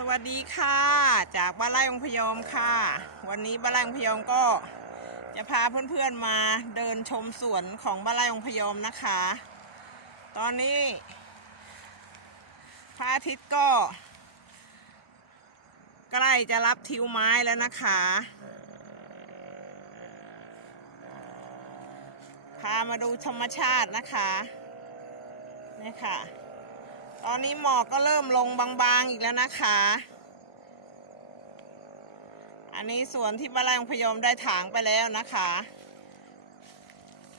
สวัสดีค่ะ จากบ้านไร่องพยอมค่ะ วันนี้บ้านไร่องพยอมก็จะพาเพื่อนๆมาเดินชมสวนของบ้านไร่องพยอมนะคะ ตอนนี้พระอาทิตย์ก็ใกล้จะรับทิวไม้แล้วนะคะ พามาดูธรรมชาตินะคะนี่ค่ะ ตอนนี้หมอกก็เริ่มลงบางๆอีกแล้วนะคะ อันนี้ส่วนที่บ้านไร่องพยอมได้ถางไปแล้วนะคะ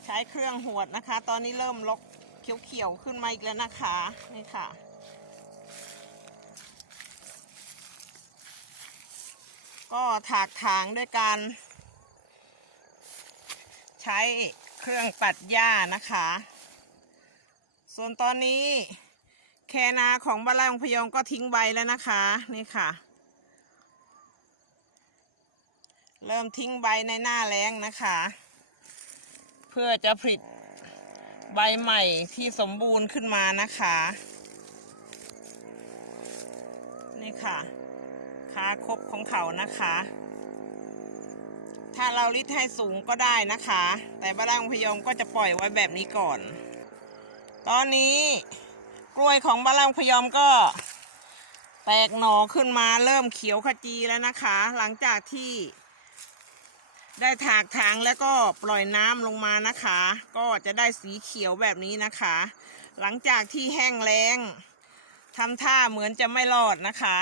ใช้เครื่องหวดนะคะ ตอนนี้เริ่มลกเขียวๆขึ้นมาอีกแล้วนะคะนี่ค่ะก็ถากถางด้วยการใช้เครื่องปัดหญ้านะคะ ส่วนตอนนี้ แคนาของบ้านไร่องพยอมก็ทิ้งใบแล้วนะคะ นี่ค่ะ เริ่มทิ้งใบในหน้าแล้งนะคะ เพื่อจะผลิตใบใหม่ที่สมบูรณ์ขึ้นมานะคะ นี่ค่ะคาครบของเขานะคะ ถ้าเราลิดให้สูงก็ได้นะคะ แต่บ้านไร่องพยอมก็จะปล่อยไว้แบบนี้ก่อน ตอนนี้ กล้วยของบ้านเราพยอมก็ แตกหน่อขึ้นมาเริ่มเขียวขจีแล้วนะคะ หลังจากที่ ได้ถากถางแล้วก็ปล่อยน้ำลงมานะคะ ก็จะได้สีเขียวแบบนี้นะคะ หลังจากที่แห้งแล้งทำท่าเหมือนจะไม่รอดนะคะ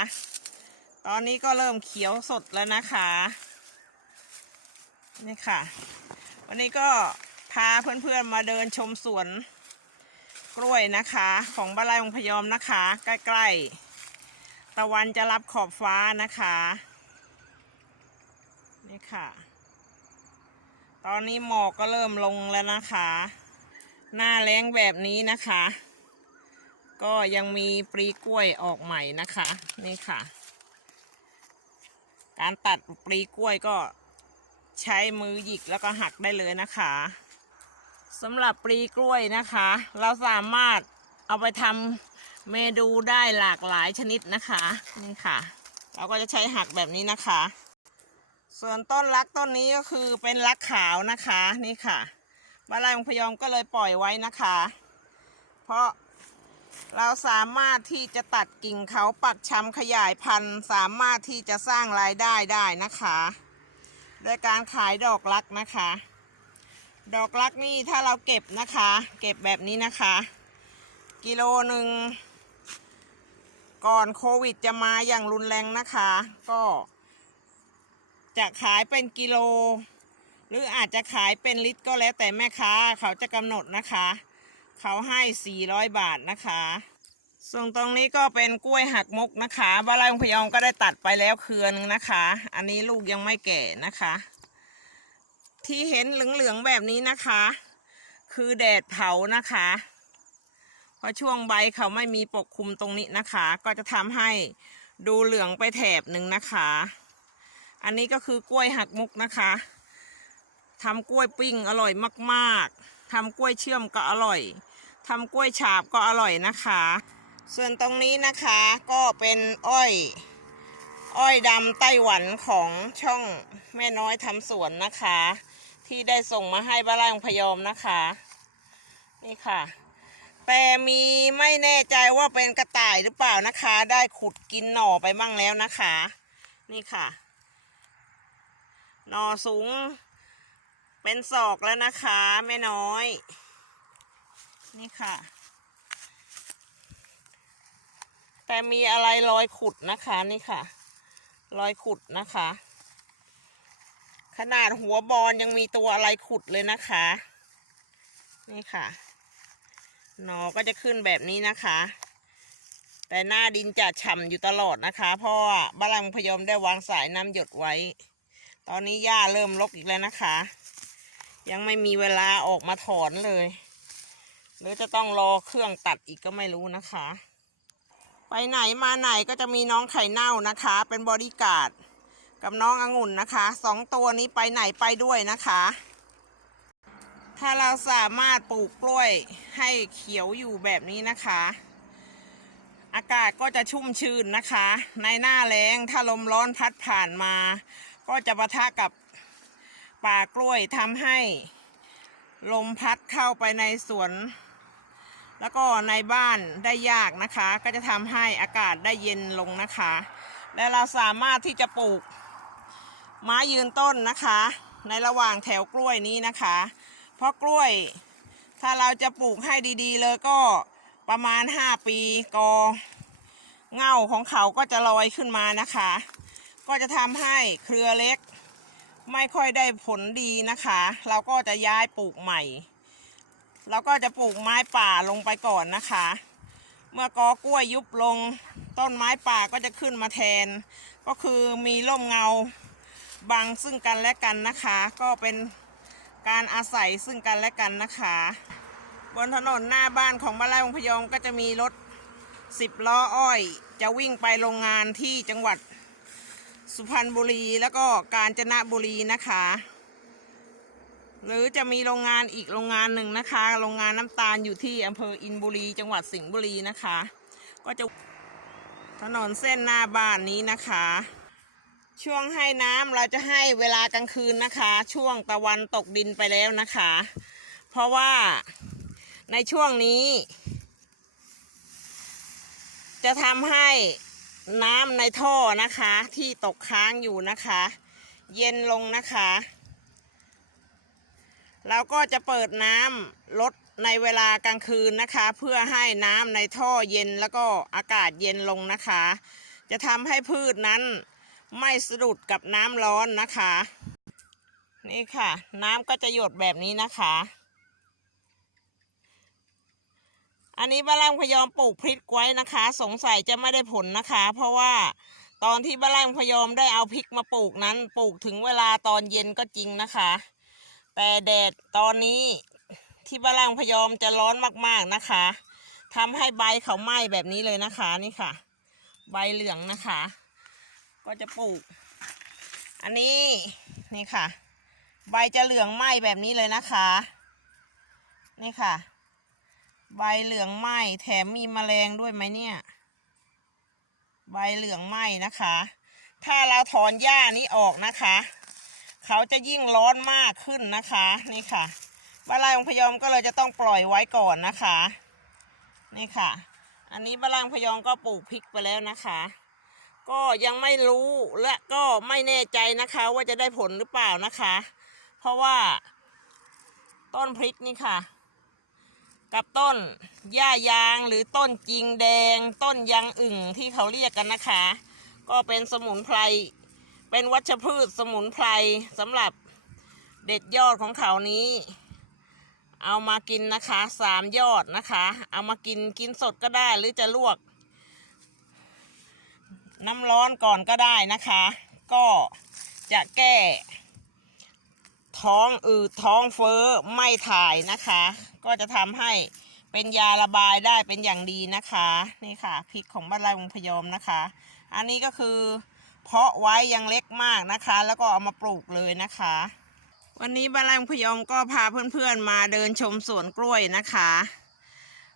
ตอนนี้ก็เริ่มเขียวสดแล้วนะคะนี่ค่ะ วันนี้ก็พาเพื่อนๆมาเดินชมสวน กล้วยนะคะ ของบ้านไร่องพยอมนะคะ ใกล้ๆ ตะวันจะรับขอบฟ้านะคะ นี่ค่ะ ตอนนี้หมอกก็เริ่มลงแล้วนะคะ หน้าแล้งแบบนี้นะคะ ก็ยังมีปลีกล้วยออกใหม่นะคะ นี่ค่ะ การตัดปลีกล้วยก็ใช้มือหยิกแล้วก็หักได้เลยนะคะ สำหรับปลีกล้วยนะคะ เราสามารถเอาไปทำเมนูได้หลากหลายชนิดนะคะนี่ค่ะ เราก็จะใช้หักแบบนี้นะคะ ส่วนต้นรักต้นนี้ก็คือเป็นรักขาวนะคะนี่ค่ะบาลายองพยอมก็เลยปล่อยไว้นะคะ เพราะเราสามารถที่จะตัดกิ่งเขาปักชำขยายพันธุ์ สามารถที่จะสร้างรายได้ได้นะคะ โดยการขายดอกรักนะคะ ดอกรักนี่ถ้าเราเก็บนะคะ เก็บแบบนี้นะคะ กิโลหนึ่งก่อนโควิดจะมาอย่างรุนแรงนะคะ ก็จะขายเป็นกิโล หรืออาจจะขายเป็นลิตรก็แล้วแต่แม่ค้าเขาจะกำหนดนะคะ เขาให้ 400 บาทนะคะ ส่วนตรงนี้ก็เป็นกล้วยหักมกนะคะบ้านไร่องพยองก็ได้ตัดไปแล้วเครือนึงนะคะ อันนี้ลูกยังไม่แก่นะคะ ที่เห็นเหลืองๆแบบนี้นะคะ คือแดดเผานะคะ เพราะช่วงใบเขาไม่มีปกคลุมตรงนี้นะคะ ก็จะทำให้ดูเหลืองไปแถบหนึ่งนะคะ อันนี้ก็คือกล้วยหักมุกนะคะทำกล้วยปิ้งอร่อยมากๆทำกล้วยเชื่อมก็อร่อยทำกล้วยฉาบก็อร่อยนะคะ ส่วนตรงนี้นะคะก็เป็นอ้อย อ้อยดำไต้หวันของช่องแม่น้อยทำสวนนะคะ ที่ได้ส่งมาให้บ้านไร่องพยอมนะคะ นี่ค่ะ แต่มีไม่แน่ใจว่าเป็นกระต่ายหรือเปล่านะคะ ได้ขุดกินหน่อไปบ้างแล้วนะคะ นี่ค่ะ หน่อสูง เป็นศอกแล้วนะคะแม่น้อย นี่ค่ะ แต่มีอะไรรอยขุดนะคะนี่ค่ะ รอยขุดนะคะ ขนาดหัวบอลยังมีตัวอะไรขุดเลยนะคะ นี่ค่ะหนอก็จะขึ้นแบบนี้นะคะ แต่หน้าดินจะฉ่ำอยู่ตลอดนะคะ เพราะว่าบ้านลังพยมได้วางสายน้ำหยดไว้ ตอนนี้หญ้าเริ่มรกอีกแล้วนะคะ ยังไม่มีเวลาออกมาถอนเลย หรือจะต้องรอเครื่องตัดอีกก็ไม่รู้นะคะ ไปไหนมาไหนก็จะมีน้องไข่เน่านะคะ เป็นบอดี้การ์ด กับน้ององุ่นนะคะสองตัวนี้ไปไหนไปด้วยนะคะ ถ้าเราสามารถปลูกกล้วยให้เขียวอยู่แบบนี้นะคะ อากาศก็จะชุ่มชื้นนะคะ ในหน้าแล้งถ้าลมร้อนพัดผ่านมา ก็จะปะทะกับป่ากล้วยทำให้ลมพัดเข้าไปในสวน แล้วก็ในบ้านได้ยากนะคะ ก็จะทำให้อากาศได้เย็นลงนะคะ และเราสามารถที่จะปลูก ไม้ยืนต้นนะคะ ในระหว่างแถวกล้วยนี้นะคะ เพราะกล้วย ถ้าเราจะปลูกให้ดีๆ เลยก็ประมาณ 5 ปีกอเง่าของเขาก็จะลอยขึ้นมานะคะ ก็จะทำให้เครือเล็ก ไม่ค่อยได้ผลดีนะคะ เราก็จะย้ายปลูกใหม่ เราก็จะปลูกไม้ป่าลงไปก่อนนะคะ เมื่อกอกล้วยยุบลง ต้นไม้ป่าก็จะขึ้นมาแทน ก็คือมีร่มเงา บังซึ่งกันและกันนะคะ ก็เป็นการอาศัยซึ่งกันและกันนะคะ บนถนนหน้าบ้านของบ้านไร่องพยองก็จะมีรถสิบล้ออ้อย จะวิ่งไปโรงงานที่จังหวัดสุพรรณบุรีแล้วก็กาญจนบุรีนะคะ หรือจะมีโรงงานอีกโรงงานหนึ่งนะคะ โรงงานน้ำตาลอยู่ที่อำเภออินบุรี จังหวัดสิงห์บุรีนะคะ ก็จะถนนเส้นหน้าบ้านนี้นะคะ ช่วงให้น้ำเราจะให้เวลากลางคืนนะคะ ช่วงตะวันตกดินไปแล้วนะคะ เพราะว่าในช่วงนี้ จะทำให้น้ำในท่อนะคะ ที่ตกค้างอยู่นะคะ เย็นลงนะคะเราก็จะเปิดน้ำลดในเวลากลางคืนนะคะ เพื่อให้น้ำในท่อเย็นแล้วก็อากาศเย็นลงนะคะ จะทำให้พืชนั้น ไม่สะดุดกับน้ำร้อนนะคะ นี่ค่ะ น้ำก็จะหยดแบบนี้นะคะ อันนี้บ้านแรมพยอมปลูกพริกไว้นะคะ สงสัยจะไม่ได้ผลนะคะ เพราะว่าตอนที่บ้านแรมพยอมได้เอาพริกมาปลูกนั้นปลูกถึงเวลาตอนเย็นก็จริงนะคะ แต่แดดตอนนี้ที่บ้านแรมพยอมจะร้อนมากๆนะคะทำให้ใบเขาไหม้แบบนี้เลยนะคะนี่ค่ะ ใบเหลืองนะคะ ก็จะปลูก อันนี้นี่ค่ะ ใบจะเหลืองไหม้แบบนี้เลยนะคะ นี่ค่ะ ใบเหลืองไหม้แถมมีแมลงด้วยไหมเนี่ย ใบเหลืองไหม้นะคะ ถ้าเราถอนหญ้านี้ออกนะคะ เขาจะยิ่งร้อนมากขึ้นนะคะนี่ค่ะบาลายองพยอมก็เลยจะต้องปล่อยไว้ก่อนนะคะ นี่ค่ะ อันนี้บาลายองพยอมก็ปลูกพริกไปแล้วนะคะ ก็ยังไม่รู้และก็ไม่แน่ใจนะคะ ว่าจะได้ผลหรือเปล่านะคะ เพราะว่า ต้นพริกนี่ค่ะ กับต้นหญ้ายางหรือต้นจิงแดง ต้นยางอึ่งที่เขาเรียกกันนะคะ ก็เป็นสมุนไพรเป็นวัชพืชสมุนไพรสำหรับเด็ดยอดของเขานี้ เอามากินนะคะสามยอดนะคะ เอามากินกินสดก็ได้หรือจะลวก น้ำร้อนก่อนก็ได้นะคะ ก็จะแก้ ท้องอืดท้องเฟ้อไม่ถ่ายนะคะ ก็จะทำให้เป็นยาระบายได้เป็นอย่างดีนะคะนี่ค่ะพริกของบ้านไร่วงพยอมนะคะ อันนี้ก็คือ เพาะไว้ยังเล็กมากนะคะ แล้วก็เอามาปลูกเลยนะคะ วันนี้บ้านไร่วงพยอมก็พาเพื่อนๆมาเดินชมสวนกล้วยนะคะ